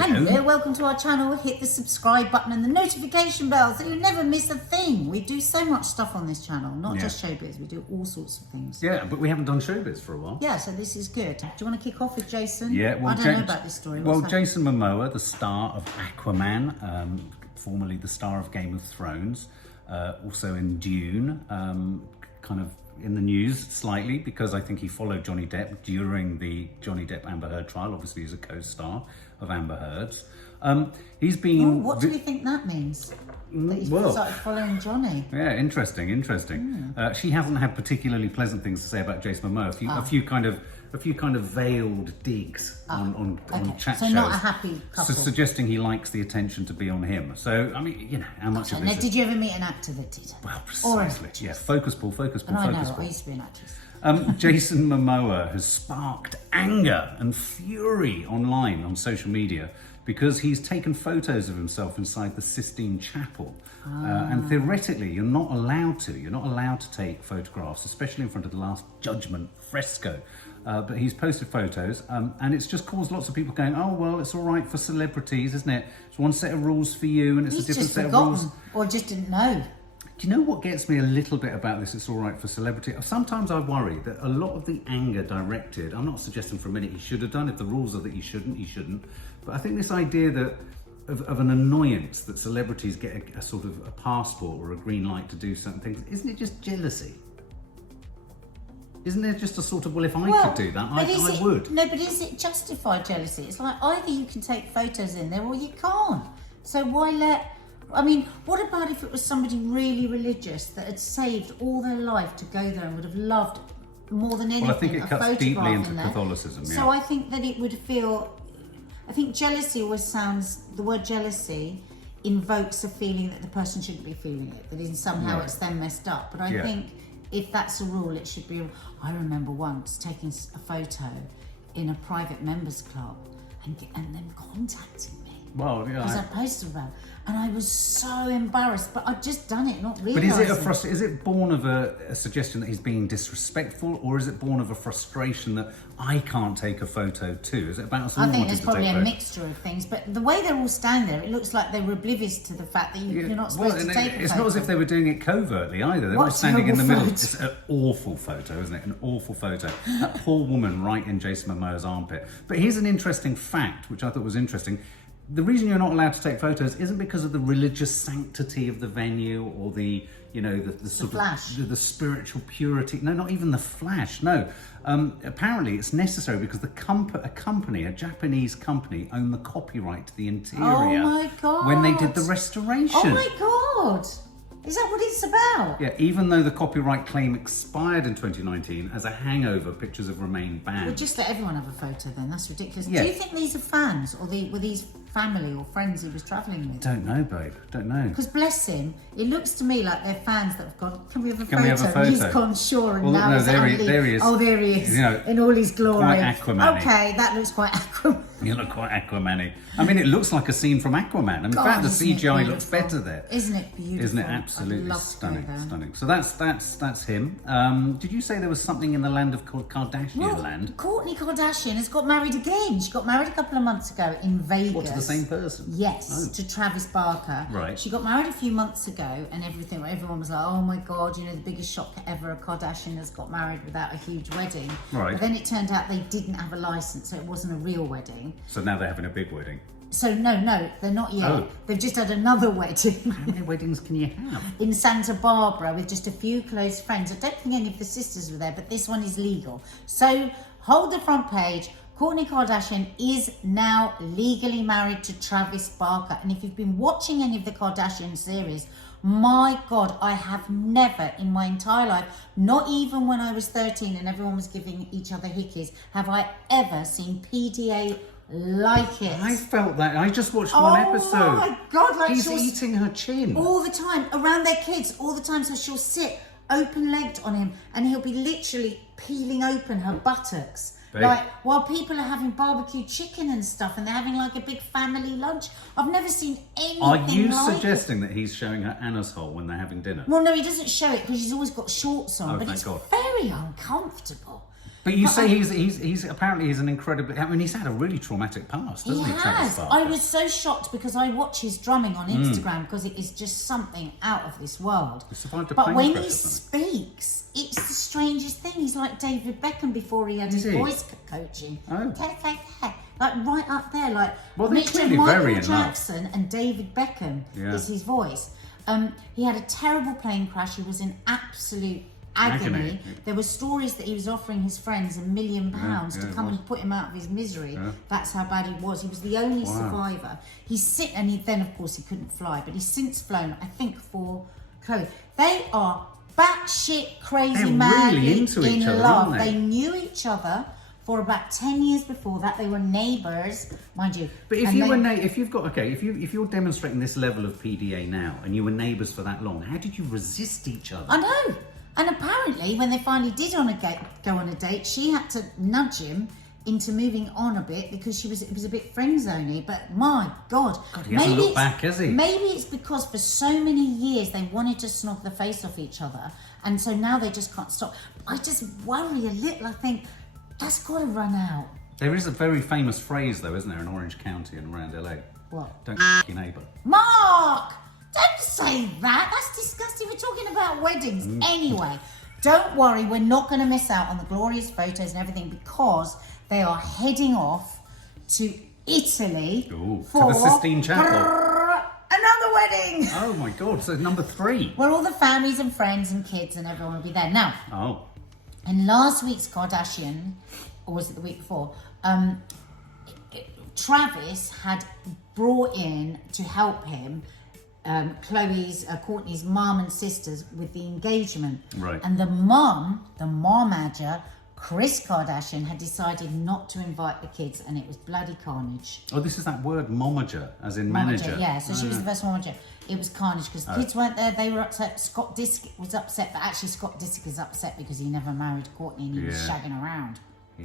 Hello, welcome to our channel. Hit the subscribe button and the notification bell so you never miss a thing. We do so much stuff on this channel, not just showbiz, we do all sorts of things. Yeah, but we haven't done showbiz for a while. Yeah, so this is good. Do you want to kick off with Jason? Yeah, well, I don't know about this story. Jason Momoa, the star of Aquaman, formerly the star of Game of Thrones, also in Dune, kind of in the news slightly because I think he followed Johnny Depp during the Johnny Depp Amber Heard trial. Obviously, he's a co-star of Amber Heard's. He's been... what do you think that means? That he started following Johnny? Yeah, interesting. She hasn't had particularly pleasant things to say about Jason Momoa. A few kind of veiled digs on chat shows. So not a happy couple. Suggesting he likes the attention to be on him. So, I mean, you know, how much of this... Did you ever meet an actor that did? Well, precisely. Yeah, focus pull. And I know, I used to be an actress. Jason Momoa has sparked anger and fury online on social media because he's taken photos of himself inside the Sistine Chapel. And theoretically, you're not allowed to take photographs, especially in front of the Last Judgment fresco. But he's posted photos, and it's just caused lots of people going, oh, well, it's all right for celebrities, isn't it? It's one set of rules for you, and it's a different set of rules. Or just didn't know. Do you know what gets me a little bit about this, it's all right for celebrity? Sometimes I worry that a lot of the anger directed, I'm not suggesting for a minute he should have done, if the rules are that he shouldn't. But I think this idea that of an annoyance that celebrities get a sort of a passport or a green light to do certain things, isn't it just jealousy? Isn't there just a sort of, well, if I could do that, I would? No, but is it justified jealousy? It's like either you can take photos in there or you can't. So why let... I mean, what about if it was somebody really religious that had saved all their life to go there and would have loved more than anything? Well, I think it cuts deeply into Catholicism, yeah. So I think that it would feel... I think jealousy always sounds... The word jealousy invokes a feeling that the person shouldn't be feeling it, that somehow it's them messed up. But I think if that's a rule, it should be... I remember once taking a photo in a private members club and them contacting me. Well, yeah. Because I posted about it. And I was so embarrassed, but I'd just done it, not realising. But is it born of a suggestion that he's being disrespectful, or is it born of a frustration that I can't take a photo too? Is it about us all? I think there's probably a mixture of things, but the way they're all standing there, it looks like they were oblivious to the fact that you're not supposed to take a photo. It's not as if they were doing it covertly either. They're all standing in the middle. It's an awful photo, isn't it? An awful photo. That poor woman right in Jason Momoa's armpit. But here's an interesting fact, which I thought was interesting. The reason you're not allowed to take photos isn't because of the religious sanctity of the venue or the sort of the spiritual purity. No, not even the flash. No, apparently it's necessary because a Japanese company, owned the copyright to the interior. Oh my God! When they did the restoration. Oh my God! Is that what it's about? Yeah, even though the copyright claim expired in 2019, as a hangover, pictures have remained banned. Well, just let everyone have a photo then, that's ridiculous. Yeah. Do you think these are fans, or were these family or friends he was travelling with? Don't know, babe, don't know. Because bless him, it looks to me like they're fans that have gone, can we have a photo? We have a photo? He's gone sure and now he's there he is. Oh, there he is, you know, in all his glory. Quite Aquaman-y. Okay, that looks quite Aquaman. You look quite Aquaman-y. I mean, it looks like a scene from Aquaman. In fact, the CGI looks better there. Isn't it beautiful? Isn't it absolutely stunning? So that's him. Did you say there was something in the land of Kardashian land? Kourtney Kardashian has got married again. She got married a couple of months ago in Vegas. What, to the same person? Yes, to Travis Barker. Right. She got married a few months ago and everyone was like, oh my God, you know, the biggest shock ever, a Kardashian has got married without a huge wedding. Right. But then it turned out they didn't have a license, so it wasn't a real wedding. So now they're having a big wedding? So no, they're not yet. Oh. They've just had another wedding. How many weddings can you have? In Santa Barbara with just a few close friends. I don't think any of the sisters were there, but this one is legal. So hold the front page. Kourtney Kardashian is now legally married to Travis Barker. And if you've been watching any of the Kardashian series, my God, I have never in my entire life, not even when I was 13 and everyone was giving each other hickeys, have I ever seen PDA like it. I felt that. I just watched one episode. Oh my God, like he's eating her chin. All the time, around their kids, all the time. So she'll sit open-legged on him and he'll be literally peeling open her buttocks. Babe. Like, while people are having barbecue chicken and stuff and they're having like a big family lunch. I've never seen anything like it. Are you suggesting that he's showing her anus hole when they're having dinner? Well, no, he doesn't show it because she's always got shorts on, but it's God. very uncomfortable. But you say he's apparently he's an incredibly. I mean, he's had a really traumatic past, doesn't he? Has. I was so shocked because I watch his drumming on Instagram because it is just something out of this world. He survived a but plane when crash he or something. speaks, it's the strangest thing. He's like David Beckham before he had his voice coaching. Oh. Like right up there, like Well, they're Richard clearly Michael very in love. Jackson and David Beckham is his voice. He had a terrible plane crash. He was in absolute agony. There were stories that he was offering his friends £1 million to come and put him out of his misery. That's how bad he was. He was the only survivor. Then of course he couldn't fly, but he's since flown, I think, for Chloe. They are batshit crazy, They're madly really into each in other, love. aren't they? They knew each other for about 10 years before that. They were neighbours, mind you. But if you're demonstrating this level of PDA now, and you were neighbours for that long, how did you resist each other? I know. And apparently, when they finally did go on a date, she had to nudge him into moving on a bit because it was a bit friend-zoney. But my God, he hasn't looked back, has he? Maybe it's because for so many years they wanted to snog the face off each other, and so now they just can't stop. I just worry a little. I think that's got to run out. There is a very famous phrase, though, isn't there, in Orange County and around LA? What? Don't f*** your neighbour. Mark! Don't say that. That's disgusting. We're talking about weddings. Anyway, don't worry. We're not going to miss out on the glorious photos and everything because they are heading off to Italy for to the Sistine Chapel. Another wedding. Oh my God! So number 3. Where all the families and friends and kids and everyone will be there. Now, in last week's Kardashian, or was it the week before? Travis had brought in to help him Kourtney's mum and sisters with the engagement. Right. And the momager, Kris Kardashian, had decided not to invite the kids, and it was bloody carnage. Oh, this is that word, momager, as in manager. Yeah, so she was the first momager. It was carnage because the kids weren't there. They were upset. Scott Disick was upset, but actually Scott Disick is upset because he never married Kourtney and he was shagging around.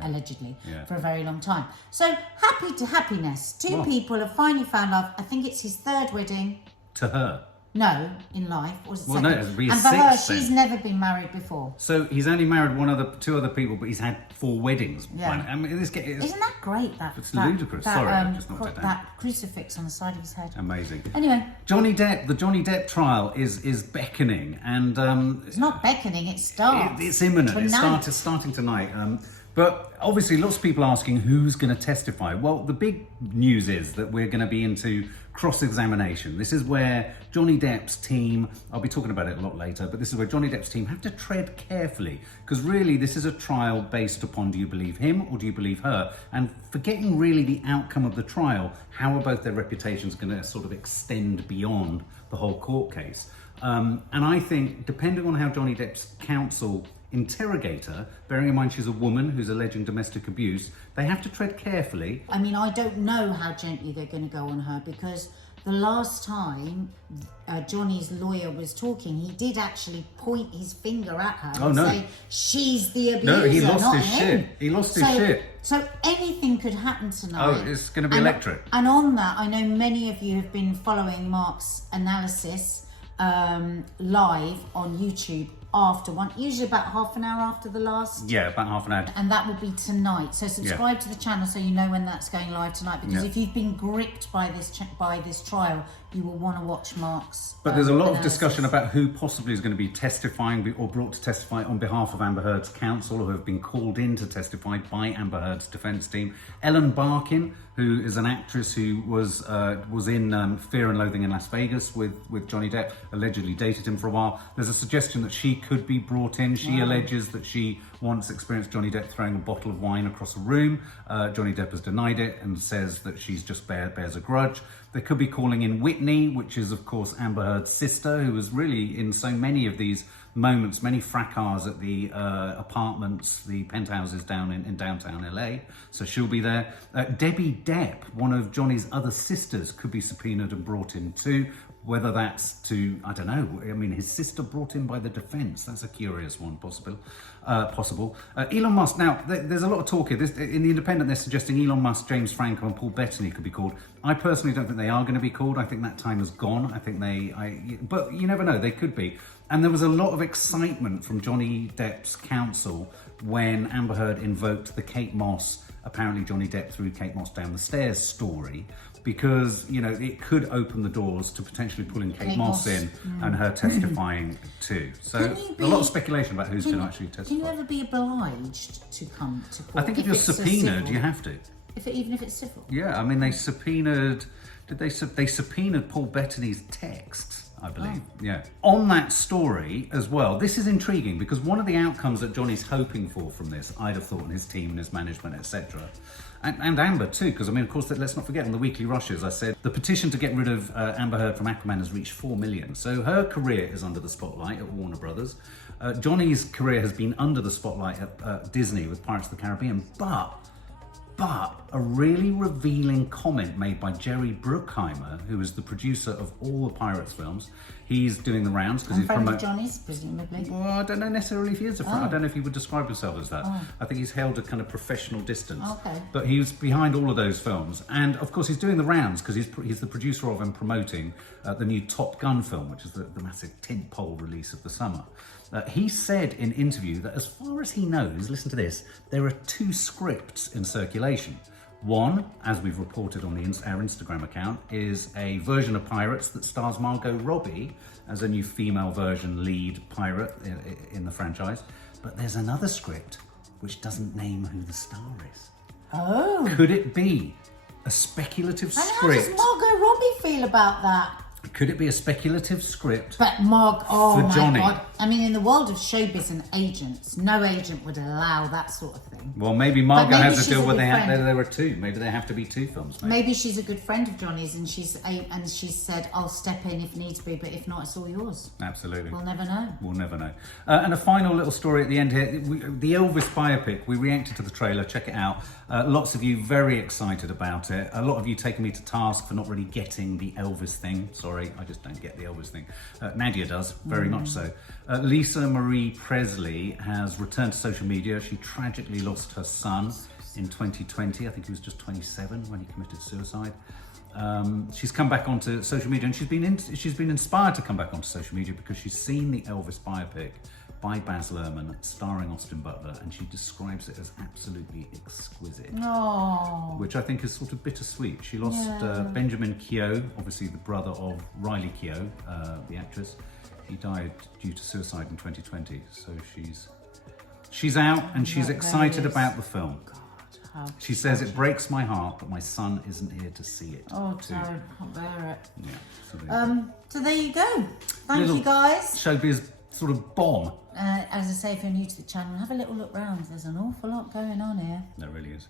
Allegedly, for a very long time. So happiness. Two people have finally found love. I think it's his 3rd wedding. To her? No, in life. Was it Well, second? no, it'd be and his for her, 6th she's then. never been married before. So he's only married 2 other people, but he's had 4 weddings. Yeah. I mean, Isn't that great? It's ludicrous. Sorry, I just knocked it down. That crucifix on the side of his head. Amazing. Anyway, the Johnny Depp trial is beckoning, and it's not beckoning; it starts. it's imminent. Tonight. It's starting tonight. But obviously, lots of people asking who's going to testify. Well, the big news is that we're going to be into cross-examination. This is where Johnny Depp's team, I'll be talking about it a lot later, but this is where Johnny Depp's team have to tread carefully, because really this is a trial based upon, do you believe him or do you believe her? And forgetting really the outcome of the trial, how are both their reputations going to sort of extend beyond the whole court case? And I think, depending on how Johnny Depp's counsel interrogate her, bearing in mind she's a woman who's alleging domestic abuse, they have to tread carefully. I mean, I don't know how gently they're going to go on her, because the last time Johnny's lawyer was talking, he did actually point his finger at her and say, she's the abuser, No, he lost not his him. shit. He lost his shit. So anything could happen tonight. Oh, it's going to be electric. And on that, I know many of you have been following Mark's analysis live on YouTube after one, usually about half an hour after the last. Yeah, about half an hour. And that will be tonight. So subscribe to the channel so you know when that's going live tonight. Because if you've been gripped by this trial, you will want to watch Mark's. But there's a lot analysis. of discussion about who possibly is going to be testifying or brought to testify on behalf of Amber Heard's counsel, or who have been called in to testify by Amber Heard's defence team. Ellen Barkin, who is an actress who was in Fear and Loathing in Las Vegas with Johnny Depp, allegedly dated him for a while. There's a suggestion that she could be brought in. She alleges that she once experienced Johnny Depp throwing a bottle of wine across a room. Johnny Depp has denied it and says that she's just bears a grudge. They could be calling in Whitney, which is of course Amber Heard's sister, who was really in so many of these moments, many fracas at the apartments, the penthouses down in downtown LA. So she'll be there. Debbie Depp, one of Johnny's other sisters, could be subpoenaed and brought in too. Whether that's to, I don't know, I mean, his sister brought in by the defence. That's a curious one, possible. possible. Elon Musk, now, there's a lot of talk here. In The Independent, they're suggesting Elon Musk, James Franco and Paul Bettany could be called. I personally don't think they are going to be called. I think that time has gone. I think but you never know, they could be. And there was a lot of excitement from Johnny Depp's counsel when Amber Heard invoked the Kate Moss, apparently Johnny Depp threw Kate Moss down the stairs story, because, you know, it could open the doors to potentially pulling Kate Moss in and her testifying too. So a lot of speculation about who's going to actually testify. Can you ever be obliged to come to court? I think if you're subpoenaed, you have to. Even if it's civil? Yeah, I mean, they subpoenaed, they subpoenaed Paul Bettany's texts, I believe. Yeah. On that story as well, this is intriguing because one of the outcomes that Johnny's hoping for from this, I'd have thought, and his team and his management, etc., and Amber too, because I mean, of course, let's not forget on the Weekly Rushes, I said the petition to get rid of Amber Heard from Aquaman has reached 4 million. So her career is under the spotlight at Warner Brothers. Johnny's career has been under the spotlight at Disney with Pirates of the Caribbean, but a really revealing comment made by Jerry Bruckheimer, who is the producer of all the Pirates films. He's doing the rounds because he's promoting. Johnny's, presumably. Well, I don't know necessarily if he is a friend. I don't know if he would describe himself as that. I think he's held a kind of professional distance. Okay. But he was behind all of those films, and of course he's doing the rounds because he's the producer of and promoting the new Top Gun film, which is the massive tentpole release of the summer. He said in interview that as far as he knows, listen to this, there are 2 scripts in circulation. One, as we've reported on our Instagram account, is a version of Pirates that stars Margot Robbie as a new female version lead pirate in the franchise. But there's another script which doesn't name who the star is. Oh. Could it be a speculative script? And how does Margot Robbie feel about that? Could it be a speculative script for Johnny? God. I mean, in the world of showbiz and agents, no agent would allow that sort of thing. Well, maybe Margot has a deal where there are 2. Maybe there have to be 2 films. Maybe she's a good friend of Johnny's and she's said, I'll step in if needs be, but if not, it's all yours. Absolutely. We'll never know. We'll never know. And a final little story at the end here. The Elvis biopic, we reacted to the trailer. Check it out. Lots of you very excited about it. A lot of you taking me to task for not really getting the Elvis thing. Sorry, I just don't get the Elvis thing. Nadia does, very much so. Lisa Marie Presley has returned to social media. She tragically lost her son in 2020. I think he was just 27 when he committed suicide. She's come back onto social media, and she's been inspired to come back onto social media because she's seen the Elvis biopic by Baz Luhrmann starring Austin Butler, and she describes it as absolutely exquisite. Oh. Which I think is sort of bittersweet. She lost Benjamin Keough, obviously the brother of Riley Keough, the actress. He died due to suicide in 2020, so she's out and she's excited about the film. She says, it breaks my heart that my son isn't here to see it. Oh, don't. I can't bear it. Yeah, so there you go. Thank you, guys. Showbiz sort of bomb. As I say, if you're new to the channel, have a little look round. There's an awful lot going on here. There really is.